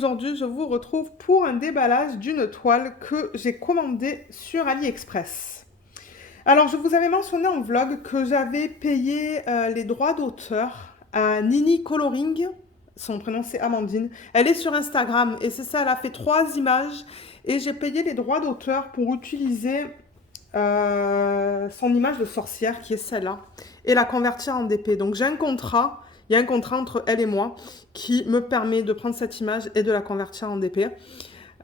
aujourd'hui je vous retrouve pour un déballage d'une toile que j'ai commandée sur AliExpress. Alors je vous avais mentionné en vlog que j'avais payé les droits d'auteur à Nini Coloring, son prénom c'est Amandine. Elle est sur Instagram et c'est ça, elle a fait 3 images et j'ai payé les droits d'auteur pour utiliser son image de sorcière qui est celle-là et la convertir en DP. Donc j'ai un contrat. Il y a un contrat entre elle et moi qui me permet de prendre cette image et de la convertir en DP.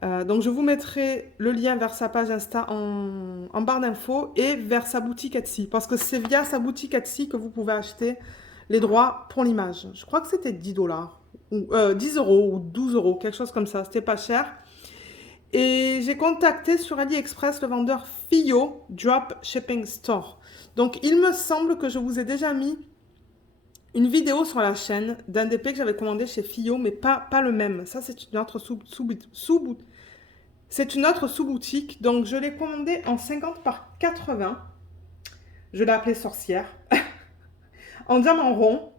Donc je vous mettrai le lien vers sa page Insta en barre d'infos et vers sa boutique Etsy. Parce que c'est via sa boutique Etsy que vous pouvez acheter les droits pour l'image. Je crois que c'était 10 dollars, ou 10 euros ou 12 euros, quelque chose comme ça. C'était pas cher. Et j'ai contacté sur AliExpress le vendeur Fio Drop Shipping Store. Donc il me semble que je vous ai déjà mis une vidéo sur la chaîne d'un DP que j'avais commandé chez Fio, mais pas le même. Ça, c'est une autre sous-boutique. Donc, je l'ai commandé en 50 par 80. Je l'ai appelé sorcière. En diamant rond.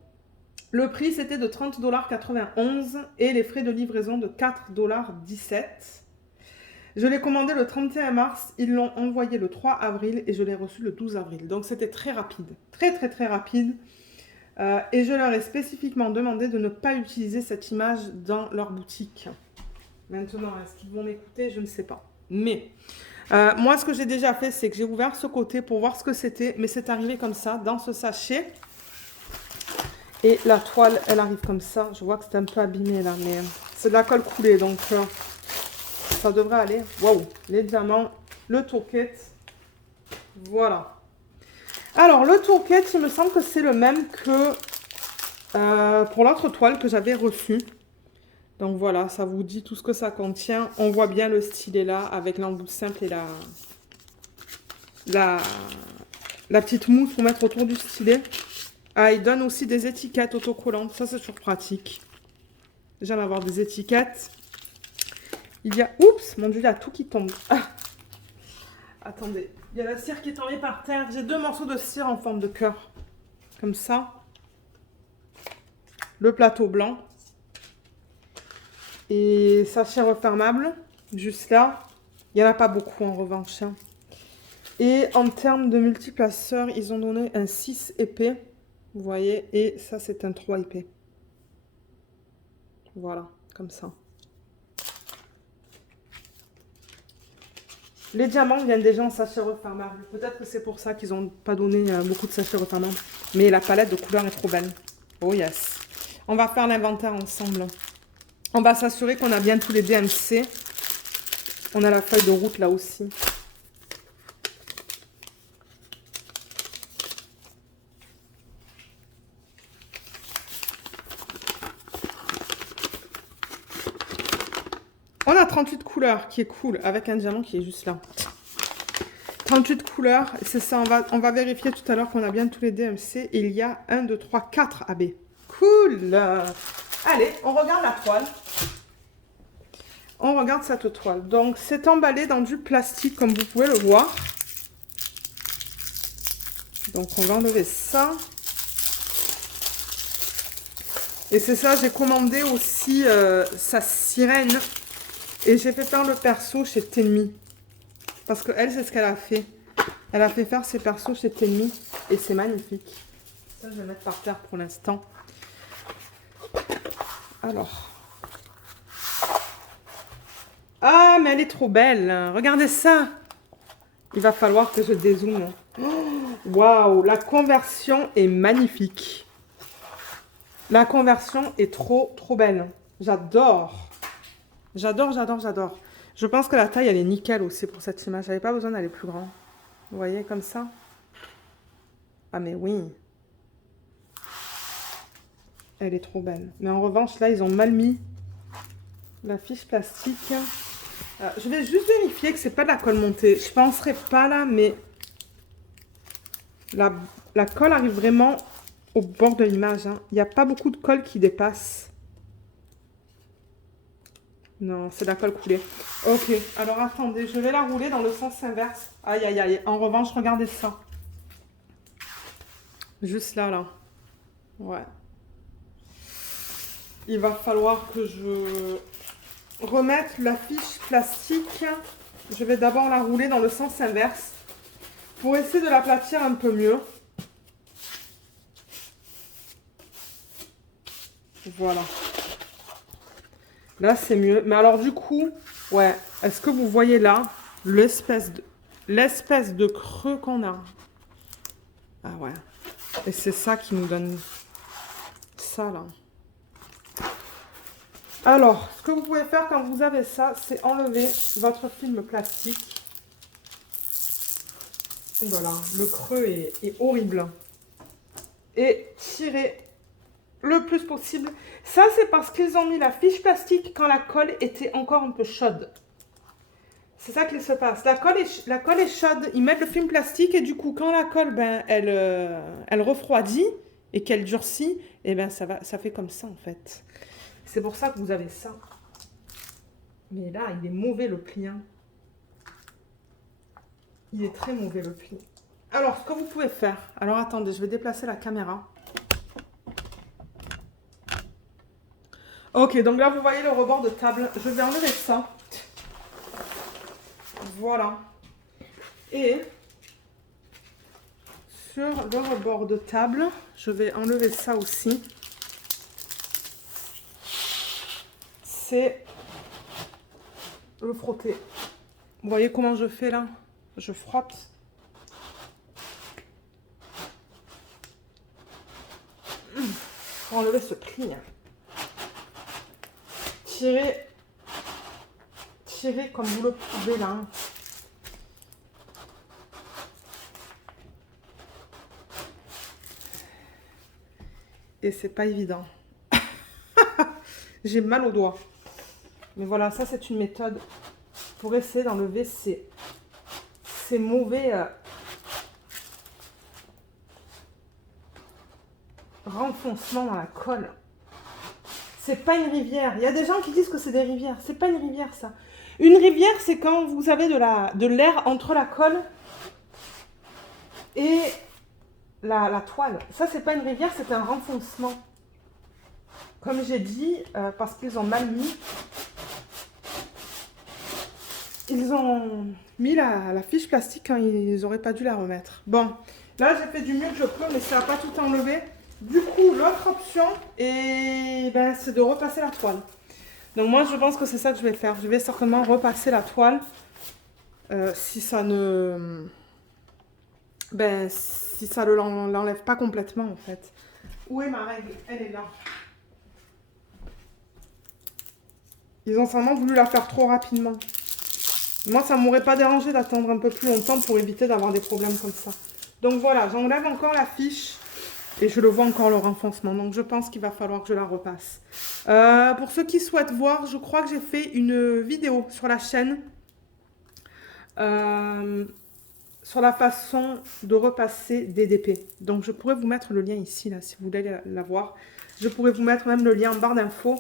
Le prix, c'était de 30,91 $ et les frais de livraison de 4,17 $. Je l'ai commandé le 31 mars. Ils l'ont envoyé le 3 avril et je l'ai reçu le 12 avril. Donc, c'était très rapide. Très, très, très rapide. Et je leur ai spécifiquement demandé de ne pas utiliser cette image dans leur boutique. Maintenant, est-ce qu'ils vont m'écouter? Je ne sais pas. Mais moi, ce que j'ai déjà fait, c'est que j'ai ouvert ce côté pour voir ce que c'était. Mais c'est arrivé comme ça, dans ce sachet. Et la toile, elle arrive comme ça. Je vois que c'est un peu abîmé là, mais c'est de la colle coulée. Donc, ça devrait aller. Waouh! Les diamants, le toolkit. Voilà. Alors, le toolkit, il me semble que c'est le même que pour l'autre toile que j'avais reçue. Donc voilà, ça vous dit tout ce que ça contient. On voit bien le stylet là, avec l'embout simple et la petite mousse pour mettre autour du stylet. Ah, il donne aussi des étiquettes autocollantes. Ça, c'est toujours pratique. J'aime avoir des étiquettes. Il y a... Oups, mon Dieu, il y a tout qui tombe. Ah. Attendez. Il y a la cire qui est tombée par terre. J'ai 2 morceaux de cire en forme de cœur. Comme ça. Le plateau blanc. Et sachet refermable. Juste là. Il n'y en a pas beaucoup en revanche. Hein. Et en termes de multiplaceurs, ils ont donné un 6 épais. Vous voyez. Et ça, c'est un 3 épais. Voilà. Comme ça. Les diamants viennent déjà en sachet refermable. Peut-être que c'est pour ça qu'ils n'ont pas donné beaucoup de sachets refermables. Mais la palette de couleurs est trop belle. Oh yes. On va faire l'inventaire ensemble. On va s'assurer qu'on a bien tous les DMC. On a la feuille de route là aussi. On a 38 couleurs qui est cool avec un diamant qui est juste là. 38 couleurs, c'est ça, on va vérifier tout à l'heure qu'on a bien tous les DMC. Et il y a 1, 2, 3, 4 AB. Cool. Allez, on regarde la toile. On regarde cette toile. Donc, c'est emballé dans du plastique, comme vous pouvez le voir. Donc, on va enlever ça. Et c'est ça, j'ai commandé aussi sa sirène. Et j'ai fait faire le perso chez Tenmi. Parce qu'elle, c'est ce qu'elle a fait. Elle a fait faire ses persos chez Tenmi. Et c'est magnifique. Ça, je vais le mettre par terre pour l'instant. Alors. Ah, mais elle est trop belle. Regardez ça. Il va falloir que je dézoome. Waouh, la conversion est magnifique. La conversion est trop, trop belle. J'adore. J'adore, j'adore, j'adore. Je pense que la taille, elle est nickel aussi pour cette image. J'avais pas besoin d'aller plus grand. Vous voyez, comme ça. Ah, mais oui. Elle est trop belle. Mais en revanche, là, ils ont mal mis la fiche plastique. Je vais juste vérifier que c'est pas de la colle montée. Je penserais pas là, mais la colle arrive vraiment au bord de l'image. Hein. Il n'y a pas beaucoup de colle qui dépasse. Non, c'est de la colle coulée. Ok, alors attendez, je vais la rouler dans le sens inverse. Aïe, aïe, aïe. En revanche, regardez ça. Juste là, là. Ouais. Il va falloir que je remettre la fiche plastique. Je vais d'abord la rouler dans le sens inverse pour essayer de l'aplatir un peu mieux. Voilà. Là, c'est mieux. Mais alors, du coup, ouais, est-ce que vous voyez là l'espèce de creux qu'on a? Ah ouais. Et c'est ça qui nous donne ça, là. Alors, ce que vous pouvez faire quand vous avez ça, c'est enlever votre film plastique. Voilà, le creux est horrible. Et tirer le plus possible. Ça, c'est parce qu'ils ont mis la fiche plastique quand la colle était encore un peu chaude. C'est ça qu'il se passe. La colle est chaude, ils mettent le film plastique et du coup, quand la colle, ben, elle refroidit et qu'elle durcit, et ben, ça fait comme ça, en fait. C'est pour ça que vous avez ça. Mais là, il est mauvais, le pli. Hein. Il est très mauvais, le pli. Alors, ce que vous pouvez faire... Alors, attendez, je vais déplacer la caméra. Ok, donc là, vous voyez le rebord de table. Je vais enlever ça. Voilà. Et sur le rebord de table, je vais enlever ça aussi. C'est le frotter. Vous voyez comment je fais là? Je frotte. Pour enlever ce pli. Tirez comme vous le pouvez là. Et c'est pas évident. J'ai mal aux doigts. Mais voilà, ça c'est une méthode pour essayer d'enlever ces mauvais renfoncements dans la colle. C'est pas une rivière. Il y a des gens qui disent que c'est des rivières. C'est pas une rivière, ça. Une rivière, c'est quand vous avez de l'air entre la colle et la toile. Ça, c'est pas une rivière, c'est un renfoncement. Comme j'ai dit, parce qu'ils ont mal mis, ils ont mis la fiche plastique quand ils n'auraient pas dû la remettre. Bon, là, j'ai fait du mieux que je peux, mais ça n'a pas tout enlevé. Du coup, l'autre option, ben, c'est de repasser la toile. Donc moi, je pense que c'est ça que je vais faire. Je vais certainement repasser la toile si ça ne... Ben, si ça ne l'enlève pas complètement, en fait. Où est ma règle? Elle est là. Ils ont sûrement voulu la faire trop rapidement. Moi, ça ne m'aurait pas dérangé d'attendre un peu plus longtemps pour éviter d'avoir des problèmes comme ça. Donc voilà, j'enlève encore la fiche. Et je le vois encore le renfoncement. Donc je pense qu'il va falloir que je la repasse. Pour ceux qui souhaitent voir, je crois que j'ai fait une vidéo sur la chaîne. Sur la façon de repasser DDP. Donc je pourrais vous mettre le lien ici, là, si vous voulez la voir. Je pourrais vous mettre même le lien en barre d'infos.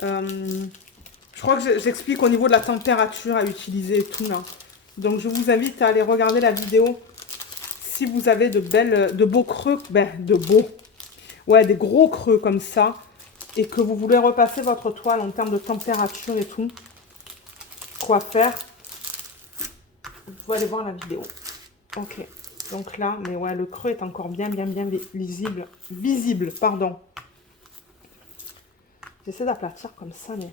Je crois que j'explique au niveau de la température à utiliser et tout, là. Donc je vous invite à aller regarder la vidéo. Si vous avez de beaux creux, des gros creux comme ça, et que vous voulez repasser votre toile en termes de température et tout, quoi faire? Vous pouvez aller voir la vidéo. Ok, donc là, mais ouais, le creux est encore bien visible, pardon. J'essaie d'aplatir comme ça, mais...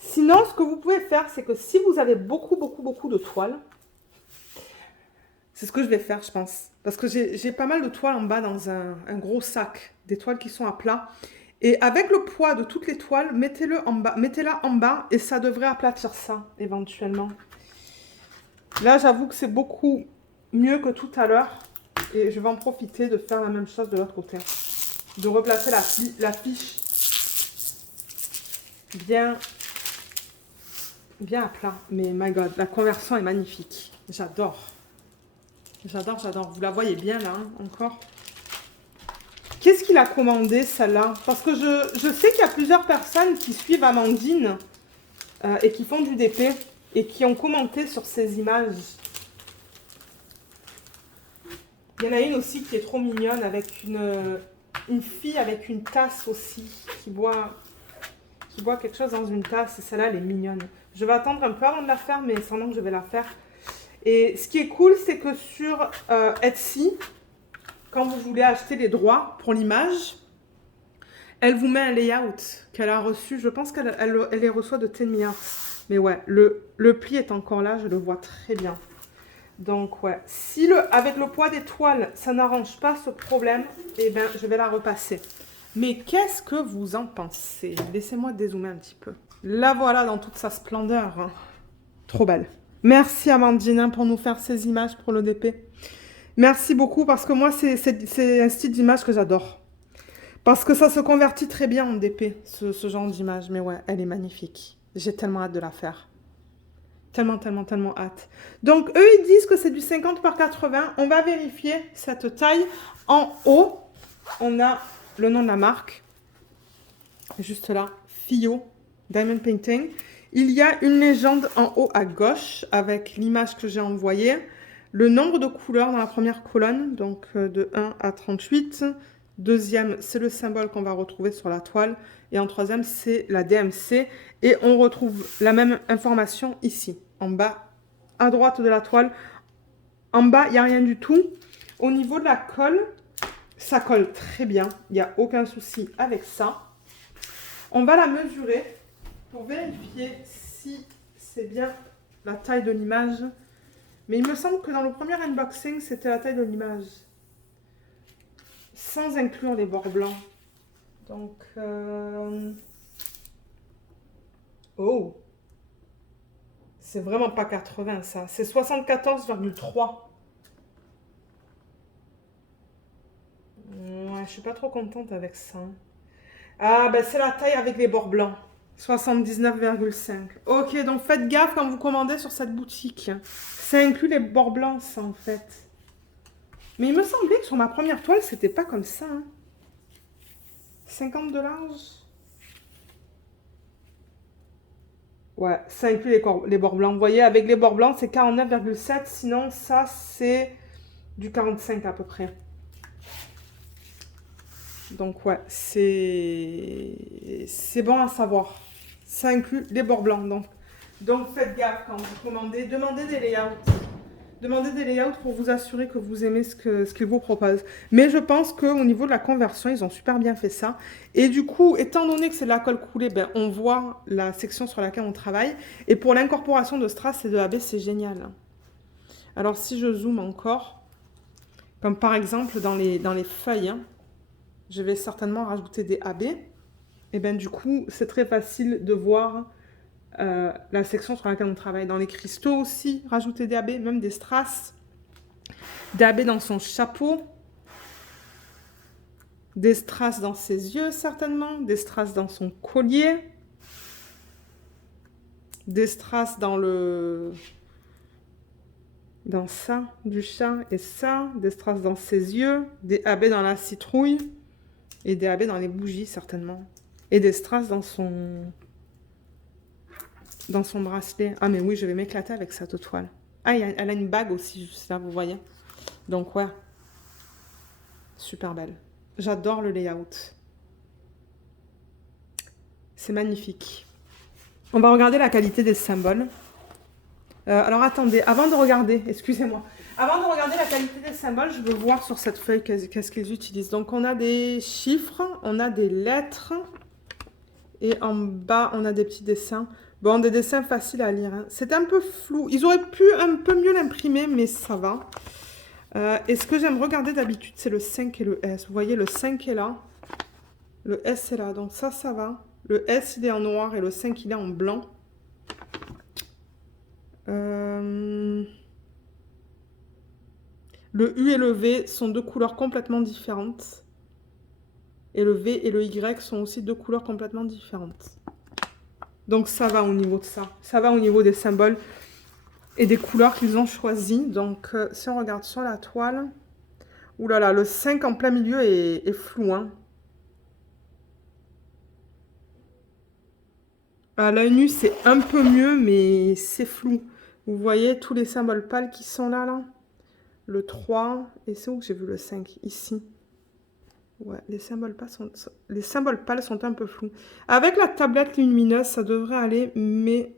Sinon, ce que vous pouvez faire, c'est que si vous avez beaucoup de toiles, c'est ce que je vais faire, je pense. Parce que j'ai pas mal de toiles en bas dans un gros sac. Des toiles qui sont à plat. Et avec le poids de toutes les toiles, mettez-la en bas et ça devrait aplatir ça, éventuellement. Là, j'avoue que c'est beaucoup mieux que tout à l'heure. Et je vais en profiter de faire la même chose de l'autre côté. De replacer la fiche bien à plat. Mais my God, la conversion est magnifique. J'adore. J'adore. Vous la voyez bien là, hein, encore. Qu'est-ce qu'il a commandé, celle-là? Parce que je sais qu'il y a plusieurs personnes qui suivent Amandine et qui font du DP et qui ont commenté sur ces images. Il y en a une aussi qui est trop mignonne avec une fille avec une tasse aussi qui boit qui boit quelque chose dans une tasse. Et celle-là, elle est mignonne. Je vais attendre un peu avant de la faire, mais sans doute que je vais la faire. Et ce qui est cool, c'est que sur Etsy, quand vous voulez acheter les droits pour l'image, elle vous met un layout qu'elle a reçu. Je pense qu'elle les reçoit de Tenmia. Mais ouais, le pli est encore là, je le vois très bien. Donc ouais, si avec le poids des toiles, ça n'arrange pas ce problème, eh ben, je vais la repasser. Mais qu'est-ce que vous en pensez? Laissez-moi dézoomer un petit peu. La voilà dans toute sa splendeur. Trop belle. Merci Amandine pour nous faire ces images pour le DP. Merci beaucoup parce que moi, c'est un style d'image que j'adore. Parce que ça se convertit très bien en DP, ce genre d'image. Mais ouais, elle est magnifique. J'ai tellement hâte de la faire. Tellement, tellement, tellement hâte. Donc, eux, ils disent que c'est du 50 par 80. On va vérifier cette taille. En haut, on a le nom de la marque. Juste là, Fio Diamond Painting. Il y a une légende en haut à gauche avec l'image que j'ai envoyée. Le nombre de couleurs dans la première colonne, donc de 1 à 38. Deuxième, c'est le symbole qu'on va retrouver sur la toile. Et en troisième, c'est la DMC. Et on retrouve la même information ici, en bas, à droite de la toile. En bas, il n'y a rien du tout. Au niveau de la colle, ça colle très bien. Il n'y a aucun souci avec ça. On va la mesurer pour vérifier si c'est bien la taille de l'image. Mais il me semble que dans le premier unboxing, c'était la taille de l'image. Sans inclure les bords blancs. Donc, oh, c'est vraiment pas 80 ça, c'est 74,3. Ouais, je suis pas trop contente avec ça. Ah, ben c'est la taille avec les bords blancs. 79,5. Ok, donc faites gaffe quand vous commandez sur cette boutique. Ça inclut les bords blancs, ça, en fait. Mais il me semblait que sur ma première toile, c'était pas comme ça. Hein. 50 de large. Ouais, ça inclut les bords blancs. Vous voyez, avec les bords blancs, c'est 49,7. Sinon, ça, c'est du 45 à peu près. Donc, ouais, c'est bon à savoir. Ça inclut les bords blancs. Donc faites gaffe quand vous commandez. Demandez des layouts. Demandez des layouts pour vous assurer que vous aimez ce qu'ils vous proposent. Mais je pense qu'au niveau de la conversion, ils ont super bien fait ça. Et du coup, étant donné que c'est de la colle coulée, ben, on voit la section sur laquelle on travaille. Et pour l'incorporation de strass et de AB, c'est génial. Alors, si je zoome encore, comme par exemple dans les feuilles, hein, je vais certainement rajouter des AB. Et bien du coup, c'est très facile de voir la section sur laquelle on travaille. Dans les cristaux aussi, rajouter des AB, même des strass. Des AB dans son chapeau. Des strass dans ses yeux, certainement. Des strass dans son collier. Des strass dans ça, du chat et ça. Des strass dans ses yeux. Des AB dans la citrouille. Et des AB dans les bougies, certainement. Et des strass dans son bracelet. Ah, mais oui, je vais m'éclater avec cette toile. Ah, elle a une bague aussi, juste là, vous voyez. Donc, ouais. Super belle. J'adore le layout. C'est magnifique. On va regarder la qualité des symboles. Alors, attendez, avant de regarder, excusez-moi. Avant de regarder la qualité des symboles, je veux voir sur cette feuille qu'est-ce qu'ils utilisent. Donc, on a des chiffres, on a des lettres. Et en bas, on a des petits dessins. Bon, des dessins faciles à lire. Hein. C'est un peu flou. Ils auraient pu un peu mieux l'imprimer, mais ça va. Et ce que j'aime regarder d'habitude, c'est le 5 et le S. Vous voyez, le 5 est là. Le S est là. Donc ça va. Le S, il est en noir et le 5, il est en blanc. Le U et le V sont deux couleurs complètement différentes. Et le V et le Y sont aussi deux couleurs complètement différentes. Donc ça va au niveau de ça. Ça va au niveau des symboles et des couleurs qu'ils ont choisies. Donc si on regarde sur la toile, oulala, le 5 en plein milieu est flou. Hein. À l'œil nu, c'est un peu mieux, mais c'est flou. Vous voyez tous les symboles pâles qui sont là. Le 3, et c'est où que j'ai vu le 5? Ici. Ouais, les symboles pâles sont un peu flous. Avec la tablette lumineuse, ça devrait aller, mais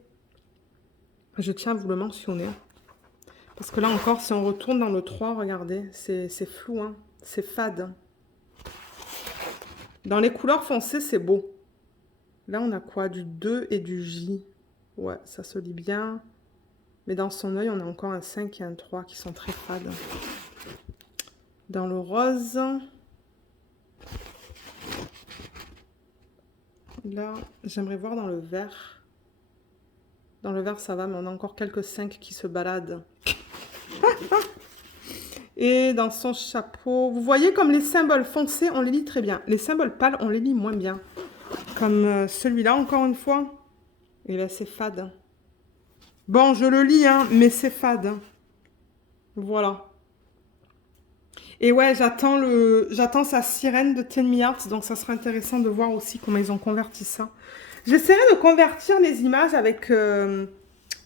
je tiens à vous le mentionner. Parce que là encore, si on retourne dans le 3, regardez, c'est flou, hein. C'est fade. Dans les couleurs foncées, c'est beau. Là, on a quoi? Du 2 et du J. Ouais, ça se lit bien. Mais dans son œil, on a encore un 5 et un 3 qui sont très fades. Dans le rose, là, j'aimerais voir dans le vert. Dans le vert, ça va, mais on a encore quelques 5 qui se baladent. Et dans son chapeau, vous voyez comme les symboles foncés, on les lit très bien. Les symboles pâles, on les lit moins bien. Comme celui-là, encore une fois. Et là, c'est fade. Bon, je le lis, hein, mais c'est fade. Voilà. Et ouais, j'attends sa sirène de Ten Me Hearts, donc ça sera intéressant de voir aussi comment ils ont converti ça. J'essaierai de convertir les images avec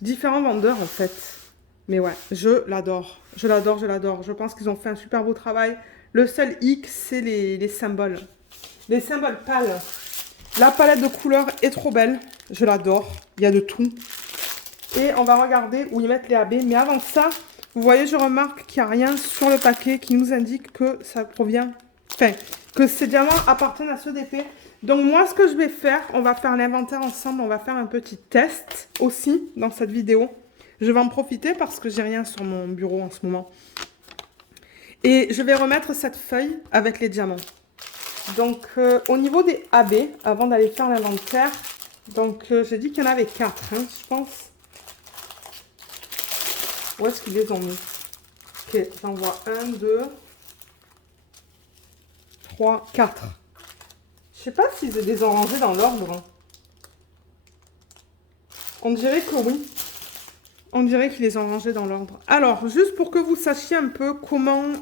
différents vendeurs, en fait. Mais ouais, je l'adore. Je l'adore, je l'adore. Je pense qu'ils ont fait un super beau travail. Le seul hic, c'est les symboles. Les symboles pâles. La palette de couleurs est trop belle. Je l'adore. Il y a de tout. Et on va regarder où ils mettent les AB. Mais avant ça, vous voyez, je remarque qu'il n'y a rien sur le paquet qui nous indique que ça provient... Enfin, que ces diamants appartiennent à ceux d'épée. Donc moi, ce que je vais faire, on va faire l'inventaire ensemble. On va faire un petit test aussi dans cette vidéo. Je vais en profiter parce que j'ai rien sur mon bureau en ce moment. Et je vais remettre cette feuille avec les diamants. Donc, au niveau des AB, avant d'aller faire l'inventaire, donc j'ai dit qu'il y en avait 4, hein, je pense. Où est-ce qu'ils les ont mis? Ok, j'en vois 1, 2, 3, 4. Je sais pas s'ils les ont rangés dans l'ordre. On dirait que oui. On dirait qu'ils les ont rangés dans l'ordre. Alors, juste pour que vous sachiez un peu comment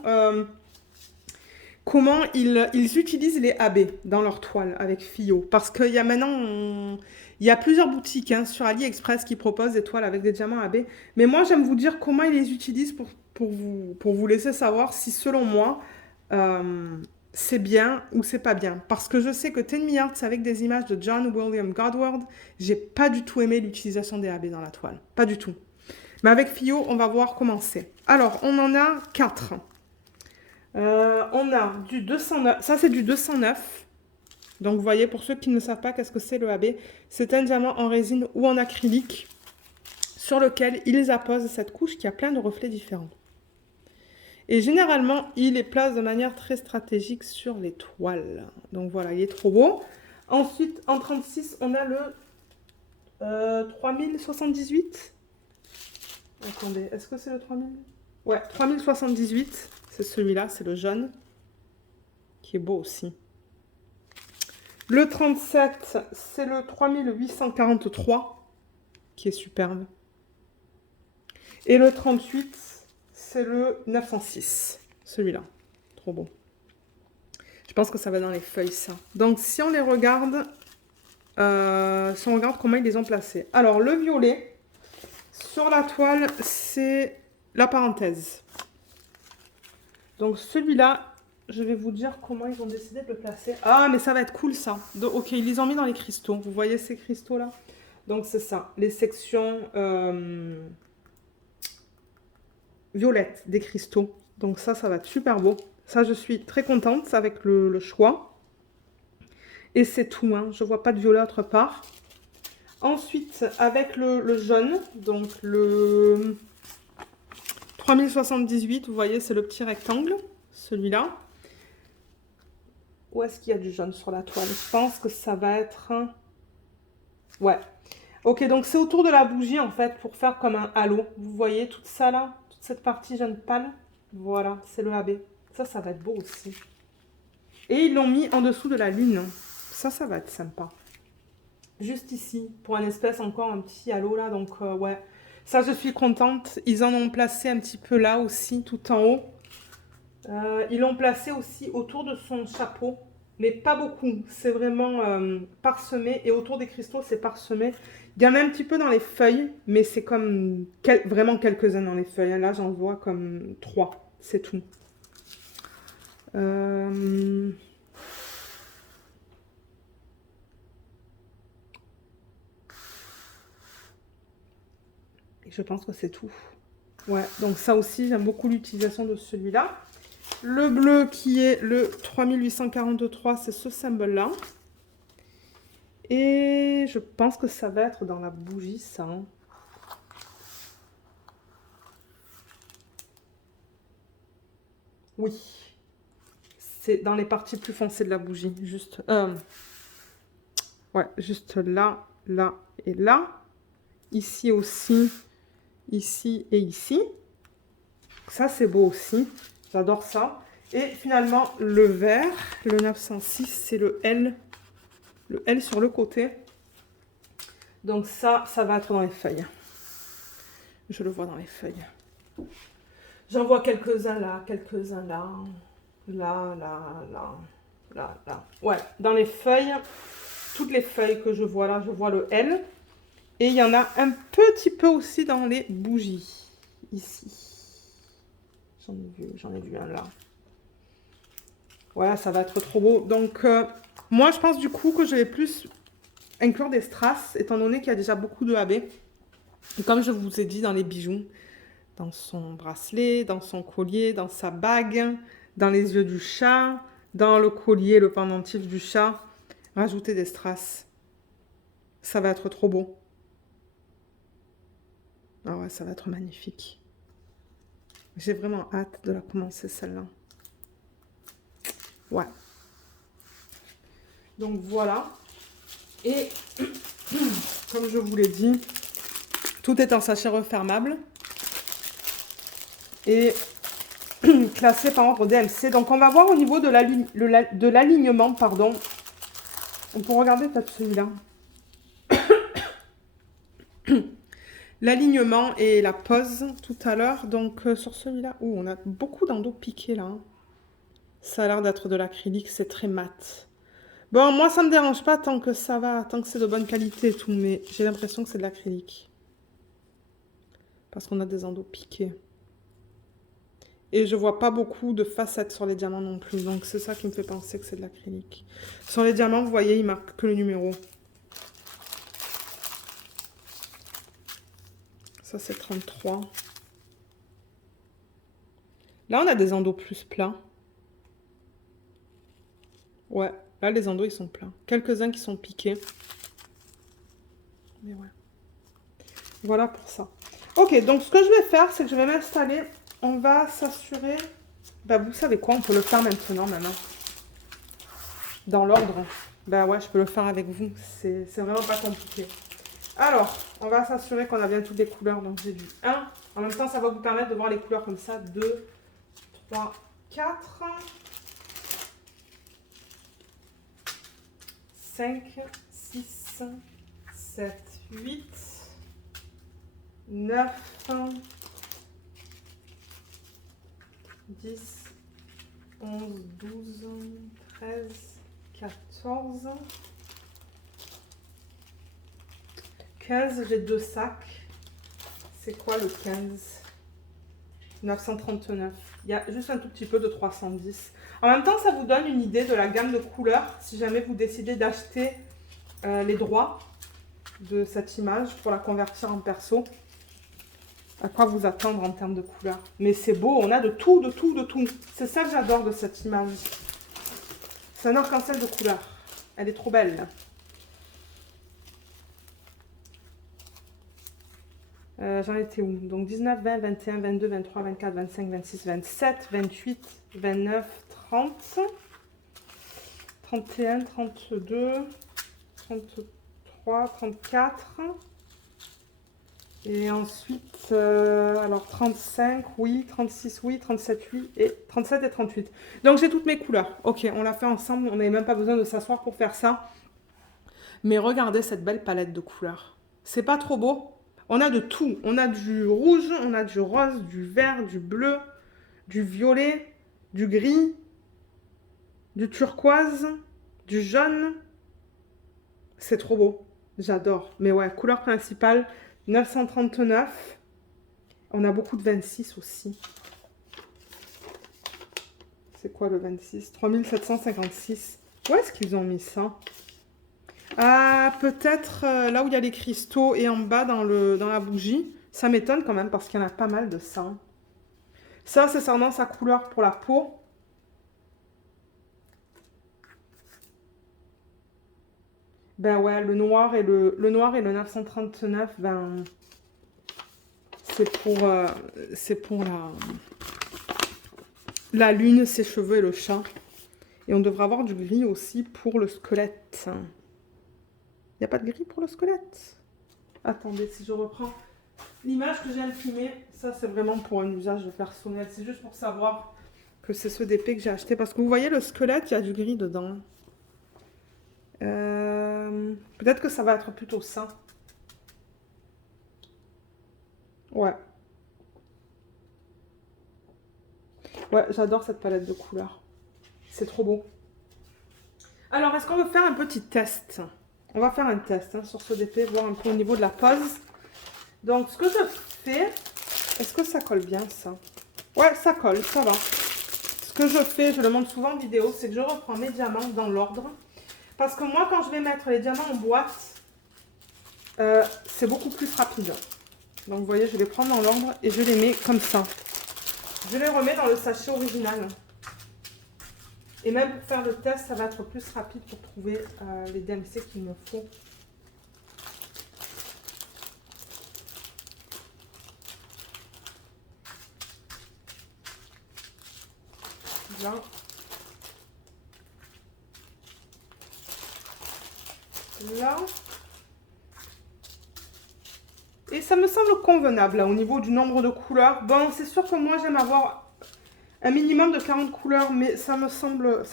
ils utilisent les AB dans leur toile avec Fio. Parce qu'il y a maintenant... Il y a plusieurs boutiques hein, sur AliExpress qui proposent des toiles avec des diamants AB. Mais moi, j'aime vous dire comment ils les utilisent pour vous laisser savoir si, selon moi, c'est bien ou c'est pas bien. Parce que je sais que Ten Me Hearts avec des images de John William Godward, j'ai pas du tout aimé l'utilisation des AB dans la toile. Pas du tout. Mais avec Fio, on va voir comment c'est. Alors, on en a 4. On a du 209. Ça, c'est du 209. Donc, vous voyez, pour ceux qui ne savent pas qu'est-ce que c'est le AB, c'est un diamant en résine ou en acrylique sur lequel ils apposent cette couche qui a plein de reflets différents. Et généralement, ils les placent de manière très stratégique sur les toiles. Donc voilà, il est trop beau. Ensuite, en 36, on a le 3078. Attendez, est-ce que c'est le 3000? Ouais, 3078. C'est celui-là, c'est le jaune. Qui est beau aussi. Le 37, c'est le 3843, qui est superbe. Et le 38, c'est le 906, celui-là. Trop beau. Je pense que ça va dans les feuilles, ça. Donc, si on les regarde, si on regarde comment ils les ont placés. Alors, le violet, sur la toile, c'est la parenthèse. Donc, celui-là... Je vais vous dire comment ils ont décidé de le placer. Ah, mais ça va être cool, ça. Donc, ok, ils les ont mis dans les cristaux. Vous voyez ces cristaux-là? Donc, c'est ça. Les sections violettes des cristaux. Donc, ça va être super beau. Ça, je suis très contente avec le choix. Et c'est tout, hein. Je ne vois pas de violet autre part. Ensuite, avec le jaune, donc le 3078, vous voyez, c'est le petit rectangle. Celui-là. Où est-ce qu'il y a du jaune sur la toile? Je pense que ça va être... Ouais. Ok, donc c'est autour de la bougie, en fait, pour faire comme un halo. Vous voyez tout ça, là? Toute cette partie jaune pâle? Voilà, c'est le AB. Ça va être beau aussi. Et ils l'ont mis en dessous de la lune. Ça va être sympa. Juste ici, pour un espèce encore un petit halo, là. Donc, ouais. Ça, je suis contente. Ils en ont placé un petit peu là aussi, tout en haut. Ils l'ont placé aussi autour de son chapeau, mais pas beaucoup. C'est vraiment parsemé et autour des cristaux, c'est parsemé. Il y en a un petit peu dans les feuilles, mais c'est comme vraiment quelques-uns dans les feuilles. Là, j'en vois comme 3, c'est tout. Je pense que c'est tout. Ouais, donc ça aussi, j'aime beaucoup l'utilisation de celui-là. Le bleu qui est le 3843, c'est ce symbole-là. Et je pense que ça va être dans la bougie, ça. Hein. Oui. C'est dans les parties plus foncées de la bougie. Juste, ouais, juste là, là et là. Ici aussi, ici et ici. Ça, c'est beau aussi. J'adore ça. Et finalement, le vert, le 906, c'est le L sur le côté. Donc ça va être dans les feuilles. Je le vois dans les feuilles. J'en vois quelques-uns là, quelques-uns là. Là, là, là, là, là. Ouais, dans les feuilles, toutes les feuilles que je vois là, je vois le L. Et il y en a un petit peu aussi dans les bougies. Ici. J'en ai vu un là. Voilà, ça va être trop beau. Donc, moi, je pense du coup que je vais plus inclure des strass, étant donné qu'il y a déjà beaucoup de AB. Et comme je vous ai dit, dans les bijoux, dans son bracelet, dans son collier, dans sa bague, dans les yeux du chat, dans le collier, le pendentif du chat, rajouter des strass. Ça va être trop beau. Ah ouais, ça va être magnifique. J'ai vraiment hâte de la commencer, celle-là. Ouais. Donc voilà. Et comme je vous l'ai dit, tout est en sachet refermable. Et classé par ordre DLC. Donc on va voir au niveau de l'alignement, pardon. On peut regarder peut-être celui-là. L'alignement et la pose tout à l'heure. Donc sur celui-là, on a beaucoup d'endos piqués là. Ça a l'air d'être de l'acrylique, c'est très mat. Bon, moi ça me dérange pas tant que ça va, tant que c'est de bonne qualité et tout, mais j'ai l'impression que c'est de l'acrylique. Parce qu'on a des endos piqués. Et je vois pas beaucoup de facettes sur les diamants non plus. Donc c'est ça qui me fait penser que c'est de l'acrylique. Sur les diamants, vous voyez, il marque que le numéro. Ça c'est 33. Là on a des endos plus plats. Ouais, là les endos ils sont plats. Quelques-uns qui sont piqués. Mais ouais. Voilà pour ça. Ok, donc ce que je vais faire, c'est que je vais m'installer. On va s'assurer... Bah vous savez quoi, on peut le faire maintenant, même. Dans l'ordre. Bah ouais, je peux le faire avec vous. C'est vraiment pas compliqué. Alors, on va s'assurer qu'on a bien toutes les couleurs. Donc j'ai du 1. En même temps, ça va vous permettre de voir les couleurs comme ça. 2, 3, 4, 5, 6, 7, 8, 9, 10, 11, 12, 13, 14, 15, j'ai 2 sacs. C'est quoi le 15? 939. Il y a juste un tout petit peu de 310. En même temps, ça vous donne une idée de la gamme de couleurs si jamais vous décidez d'acheter les droits de cette image pour la convertir en perso. À quoi vous attendre en termes de couleurs. Mais c'est beau, on a de tout, de tout, de tout. C'est ça que j'adore de cette image. C'est un arc-en-ciel de couleurs. Elle est trop belle. J'en étais où? Donc 19, 20, 21, 22, 23, 24, 25, 26, 27, 28, 29, 30, 31, 32, 33, 34. Et ensuite, alors 35, oui, 36, oui, 37, oui, et 37 et 38. Donc j'ai toutes mes couleurs. Ok, on l'a fait ensemble, on n'avait même pas besoin de s'asseoir pour faire ça. Mais regardez cette belle palette de couleurs. C'est pas trop beau? On a de tout. On a du rouge, on a du rose, du vert, du bleu, du violet, du gris, du turquoise, du jaune. C'est trop beau. J'adore. Mais ouais, couleur principale, 939. On a beaucoup de 26 aussi. C'est quoi le 26? 3756. Où est-ce qu'ils ont mis ça? Ah, peut-être là où il y a les cristaux et en bas dans la bougie. Ça m'étonne quand même parce qu'il y en a pas mal de ça. Ça, c'est certainement sa couleur pour la peau. Ben ouais, le noir et le 939, ben c'est pour la lune, ses cheveux et le chat. Et on devrait avoir du gris aussi pour le squelette. Il n'y a pas de gris pour le squelette? Attendez, si je reprends l'image que j'ai imprimée, ça c'est vraiment pour un usage personnel. C'est juste pour savoir que c'est ce d'épée que j'ai acheté. Parce que vous voyez le squelette, il y a du gris dedans. Peut-être que ça va être plutôt ça. Ouais. Ouais, j'adore cette palette de couleurs. C'est trop beau. Alors, est-ce qu'on veut faire un petit test? On va faire un test sur ce DP, voir un peu au niveau de la pose. Donc, ce que je fais... Est-ce que ça colle bien, ça? Ouais, ça colle, ça va. Ce que je fais, je le montre souvent en vidéo, c'est que je reprends mes diamants dans l'ordre. Parce que moi, quand je vais mettre les diamants en boîte, c'est beaucoup plus rapide. Donc, vous voyez, je les prends dans l'ordre et je les mets comme ça. Je les remets dans le sachet original. Et même pour faire le test, ça va être plus rapide pour trouver les DMC qu'il me faut. Là. Là. Et ça me semble convenable là, au niveau du nombre de couleurs. Bon, c'est sûr que moi j'aime avoir un minimum de 40 couleurs, mais ça me semble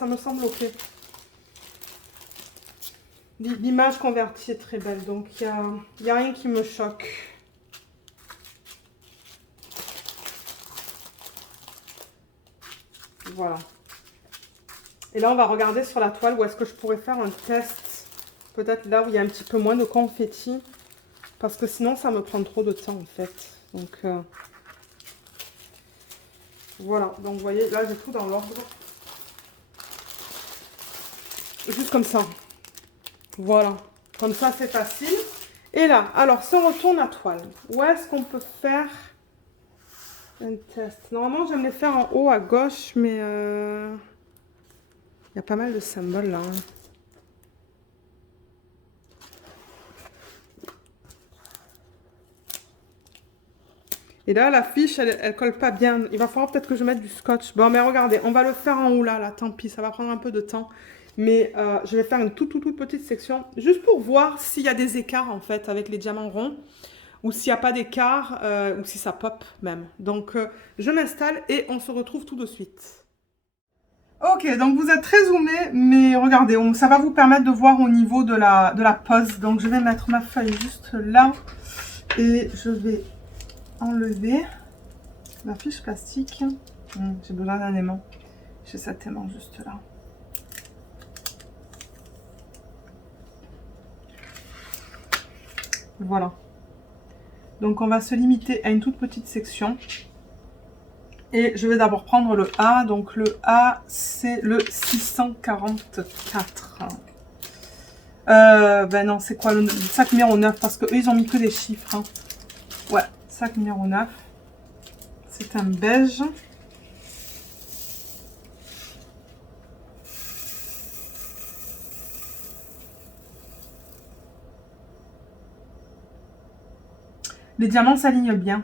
ok. L'image convertie est très belle, donc il n'y a rien qui me choque. Voilà. Et là, on va regarder sur la toile où est-ce que je pourrais faire un test. Peut-être là où il y a un petit peu moins de confetti. Parce que sinon, ça me prend trop de temps, en fait. Donc, voilà. Donc, vous voyez, là, j'ai tout dans l'ordre. Juste comme ça. Voilà. Comme ça, c'est facile. Et là, alors, si on retourne à toile, où est-ce qu'on peut faire un test? Normalement, j'aime les faire en haut à gauche, mais il y a pas mal de symboles là. Hein. Et là, la fiche, elle colle pas bien. Il va falloir peut-être que je mette du scotch. Bon, mais regardez, on va le faire en haut là, tant pis, ça va prendre un peu de temps. Mais je vais faire une toute petite section, juste pour voir s'il y a des écarts en fait avec les diamants ronds. Ou s'il n'y a pas d'écart, ou si ça pop même. Donc, je m'installe et on se retrouve tout de suite. Ok, donc vous êtes très zoomé, mais regardez, ça va vous permettre de voir au niveau de la pose. Donc, je vais mettre ma feuille juste là et je vais enlever la fiche plastique. J'ai besoin d'un aimant. J'ai cet aimant juste là. Voilà. Donc on va se limiter à une toute petite section. Et je vais d'abord prendre le A. Donc le A, c'est le 644. Ben non, c'est quoi le sac numéro 9? Parce qu'eux, ils ont mis que des chiffres. Hein. Ouais, sac numéro 9. C'est un beige. Les diamants s'alignent bien.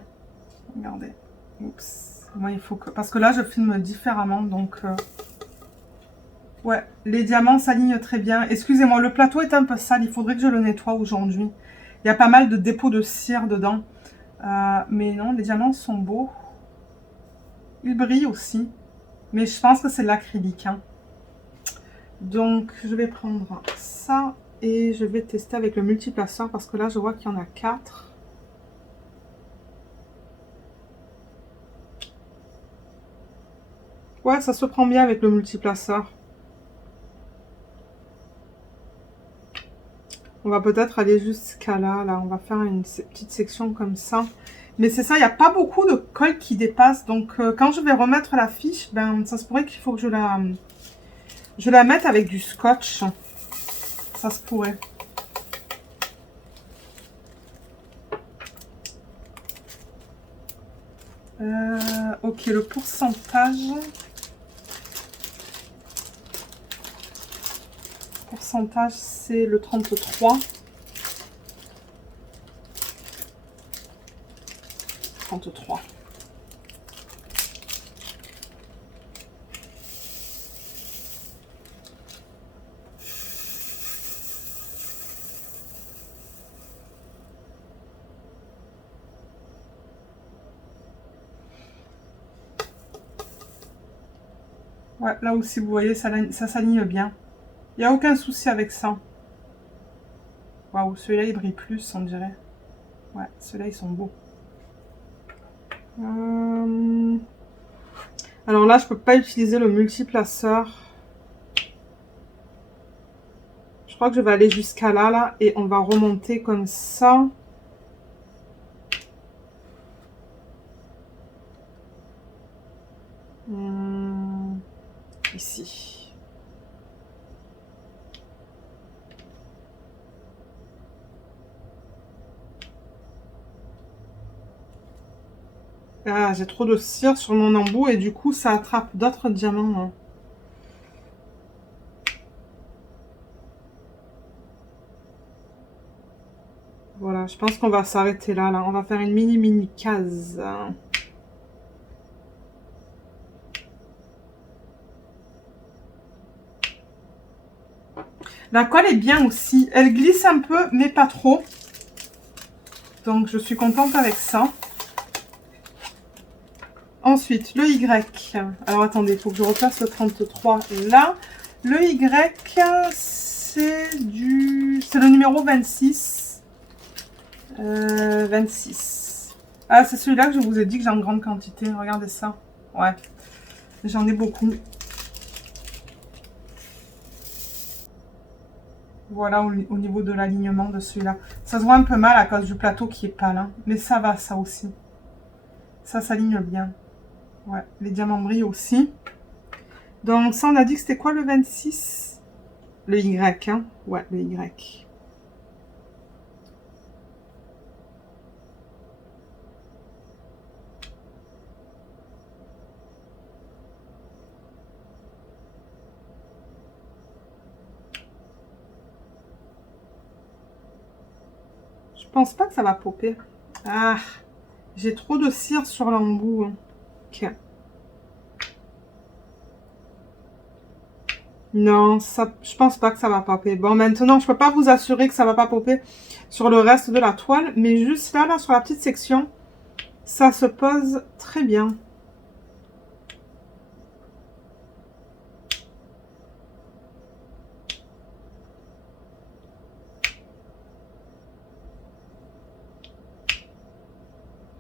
Regardez. Oups. Moi, il faut que... Parce que là, je filme différemment. Donc, ouais, les diamants s'alignent très bien. Excusez-moi, le plateau est un peu sale. Il faudrait que je le nettoie aujourd'hui. Il y a pas mal de dépôts de cire dedans. Mais non, les diamants sont beaux. Ils brillent aussi. Mais je pense que c'est l'acrylique. Hein. Donc, je vais prendre ça. Et je vais tester avec le multiplaceur. Parce que là, je vois qu'il y en a 4. Ouais, ça se prend bien avec le multiplaceur. On va peut-être aller jusqu'à là. Là, on va faire une petite section comme ça. Mais c'est ça, il n'y a pas beaucoup de colle qui dépasse. Donc, quand je vais remettre la fiche, ben, ça se pourrait qu'il faut que je la mette avec du scotch. Ça se pourrait. Ok, le pourcentage. Pourcentage, c'est le 33. 33. Ouais, là aussi, vous voyez, ça s'aligne bien. Il n'y a aucun souci avec ça. Waouh, celui-là, il brille plus, on dirait. Ouais, ceux-là, ils sont beaux. Alors là, je peux pas utiliser le multiplaceur. Je crois que je vais aller jusqu'à là, et on va remonter comme ça. Ici. Ah, j'ai trop de cire sur mon embout et du coup, ça attrape d'autres diamants. Hein. Voilà, je pense qu'on va s'arrêter là, là. On va faire une mini case. La colle est bien aussi. Elle glisse un peu, mais pas trop. Donc, je suis contente avec ça. Ensuite, le Y. Alors, attendez, il faut que je replace le 33 là. Le Y, c'est le numéro 26. 26. Ah, c'est celui-là que je vous ai dit que j'ai en grande quantité. Regardez ça. Ouais, j'en ai beaucoup. Voilà, au niveau de l'alignement de celui-là. Ça se voit un peu mal à cause du plateau qui est pâle. Hein. Mais ça va, ça aussi. Ça s'aligne bien. Ouais, les diamants brillent aussi. Donc ça, on a dit que c'était quoi le 26? Le Y, hein? Ouais, le Y. Je pense pas que ça va popper. Ah, j'ai trop de cire sur l'embout. Hein. Ok. Non, ça, je pense pas que ça va popper. Bon, maintenant, je peux pas vous assurer que ça va pas popper sur le reste de la toile, mais juste là, là, sur la petite section, ça se pose très bien.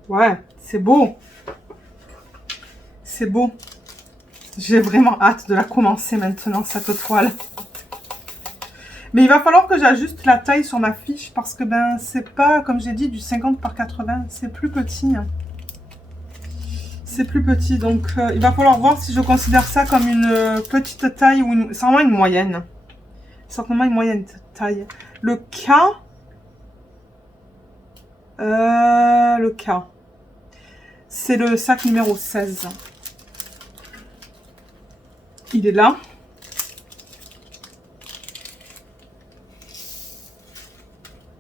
Ouais, c'est beau. C'est beau. J'ai vraiment hâte de la commencer maintenant, cette toile. Mais il va falloir que j'ajuste la taille sur ma fiche parce que ben c'est pas, comme j'ai dit, du 50 par 80. C'est plus petit. Hein. C'est plus petit. Donc il va falloir voir si je considère ça comme une petite taille ou une... C'est vraiment une moyenne. Certainement une moyenne taille. Le K. Le K. C'est le sac numéro 16. Il est là.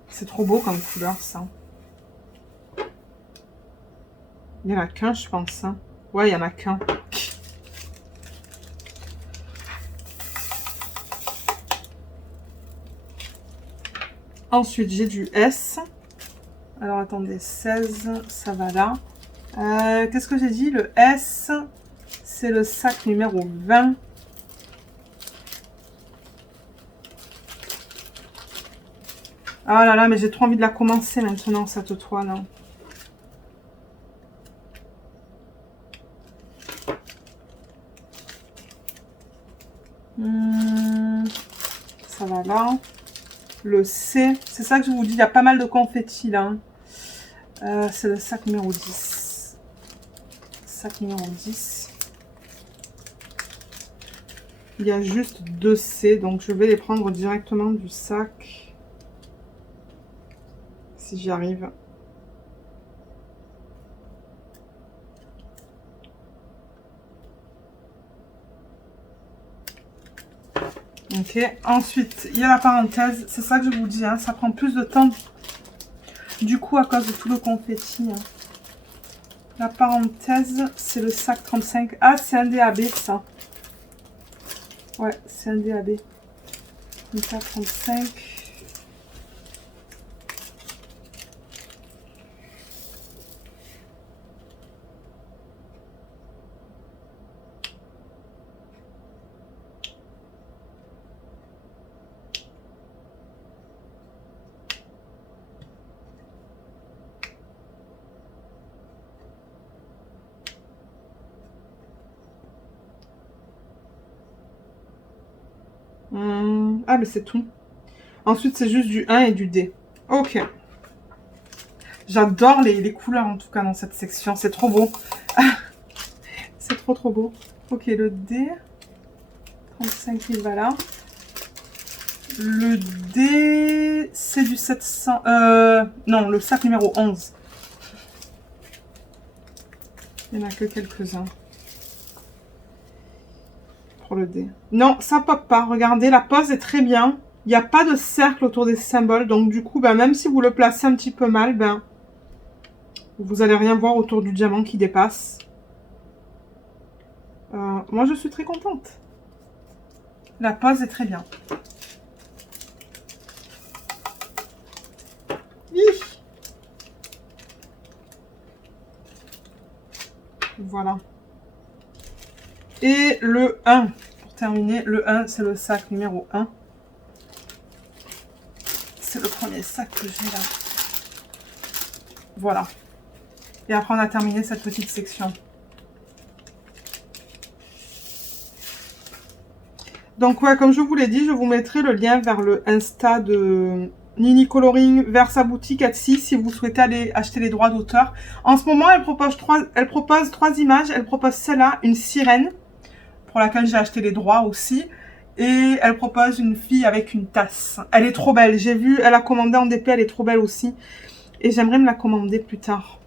C'est trop beau comme couleur, ça. Il n'y en a qu'un, je pense. Hein. Ouais, il n'y en a qu'un. Ensuite, j'ai du S. Alors, attendez, 16, ça va là. Qu'est-ce que j'ai dit? Le S, c'est le sac numéro 20. Ah là là, mais j'ai trop envie de la commencer maintenant, cette toile. Hein. Ça va là. Le C, c'est ça que je vous dis, il y a pas mal de confettis là. C'est le sac numéro 10. Sac numéro 10. Il y a juste 2 C, donc je vais les prendre directement du sac. Si j'y arrive. Ok, ensuite, il y a la parenthèse. C'est ça que je vous dis, hein, ça prend plus de temps. Du coup, à cause de tout le confetti. Hein. La parenthèse, c'est le sac 35. Ah, c'est un DAB, ça. Ouais, c'est un DAB. Le sac 35. Ah, mais c'est tout. Ensuite, c'est juste du 1 et du D. Ok. J'adore les couleurs, en tout cas, dans cette section. C'est trop beau. C'est trop, trop beau. Ok, le D. 35 il va là. Le D, c'est du 700... non, le sac numéro 11. Il n'y en a que quelques-uns. Pour le D. Non, ça pop pas. Regardez, la pose est très bien. Il n'y a pas de cercle autour des symboles. Donc, du coup, ben, même si vous le placez un petit peu mal, ben, vous n'allez rien voir autour du diamant qui dépasse. Moi, je suis très contente. La pose est très bien. Voilà. Et le 1, pour terminer, le 1, c'est le sac numéro 1. C'est le premier sac que j'ai là. Voilà. Et après, on a terminé cette petite section. Donc, ouais, comme je vous l'ai dit, je vous mettrai le lien vers le Insta de Nini Coloring, vers sa boutique Etsy, si vous souhaitez aller acheter les droits d'auteur. En ce moment, elle propose trois images. Elle propose celle-là, une sirène, pour laquelle j'ai acheté les droits aussi. Et elle propose une fille avec une tasse. Elle est trop belle. J'ai vu, elle a commandé en DP, elle est trop belle aussi. Et j'aimerais me la commander plus tard.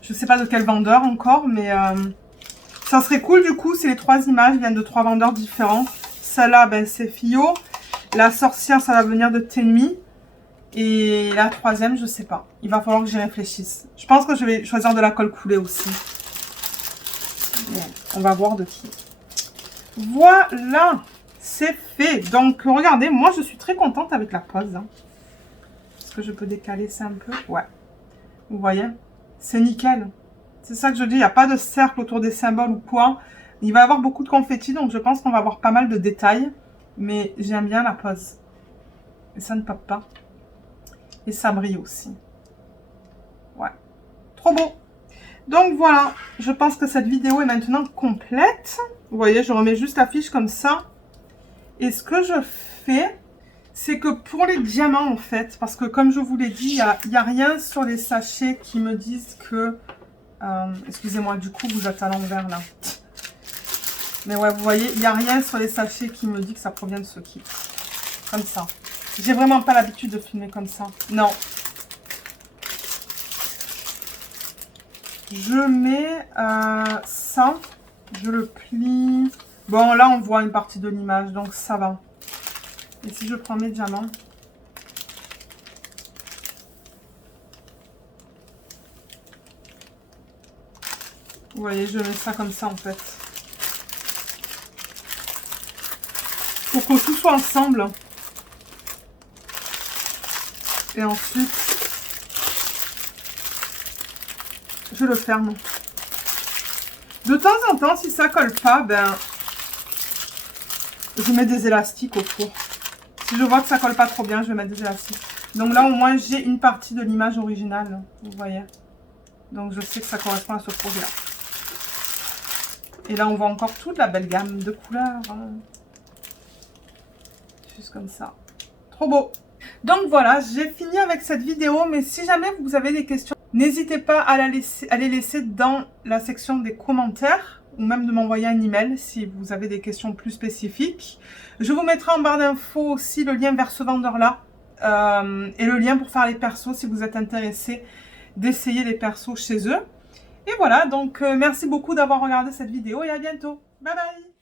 Je ne sais pas de quel vendeur encore, mais ça serait cool du coup si les trois images viennent de trois vendeurs différents. Celle-là, ben, c'est Fio. La sorcière, ça va venir de Tenmi. Et la troisième, je ne sais pas. Il va falloir que j'y réfléchisse. Je pense que je vais choisir de la colle coulée aussi. Bon, on va voir de qui. Voilà, c'est fait. Donc, regardez, moi, je suis très contente avec la pose. Hein. Est-ce que je peux décaler ça un peu? Ouais. Vous voyez? C'est nickel. C'est ça que je dis, il n'y a pas de cercle autour des symboles ou quoi. Il va y avoir beaucoup de confettis, donc je pense qu'on va avoir pas mal de détails. Mais j'aime bien la pose. Et ça ne pop pas. Et ça brille aussi. Ouais. Trop beau. Donc voilà, je pense que cette vidéo est maintenant complète. Vous voyez, je remets juste la fiche comme ça. Et ce que je fais, c'est que pour les diamants, en fait, parce que comme je vous l'ai dit, il n'y a rien sur les sachets qui me disent que... excusez-moi, du coup, vous êtes à l'envers, là. Mais ouais, vous voyez, il n'y a rien sur les sachets qui me dit que ça provient de ce kit. Comme ça. J'ai vraiment pas l'habitude de filmer comme ça. Non. Je mets ça. Je le plie. Bon, là, on voit une partie de l'image, donc ça va. Et si je prends mes diamants... Vous voyez, je mets ça comme ça, en fait. Pour que tout soit ensemble. Et ensuite, je le ferme. De temps en temps, si ça colle pas, ben, je mets des élastiques au four. Si je vois que ça colle pas trop bien, je vais mettre des élastiques. Donc là, au moins, j'ai une partie de l'image originale. Vous voyez. Donc, je sais que ça correspond à ce projet-là. Et là, on voit encore toute la belle gamme de couleurs. Juste comme ça. Trop beau. Donc voilà, j'ai fini avec cette vidéo. Mais si jamais vous avez des questions, n'hésitez pas à les laisser dans la section des commentaires. Ou même de m'envoyer un email si vous avez des questions plus spécifiques. Je vous mettrai en barre d'infos aussi le lien vers ce vendeur-là. Et le lien pour faire les persos si vous êtes intéressé d'essayer les persos chez eux. Et voilà, donc merci beaucoup d'avoir regardé cette vidéo et à bientôt. Bye bye!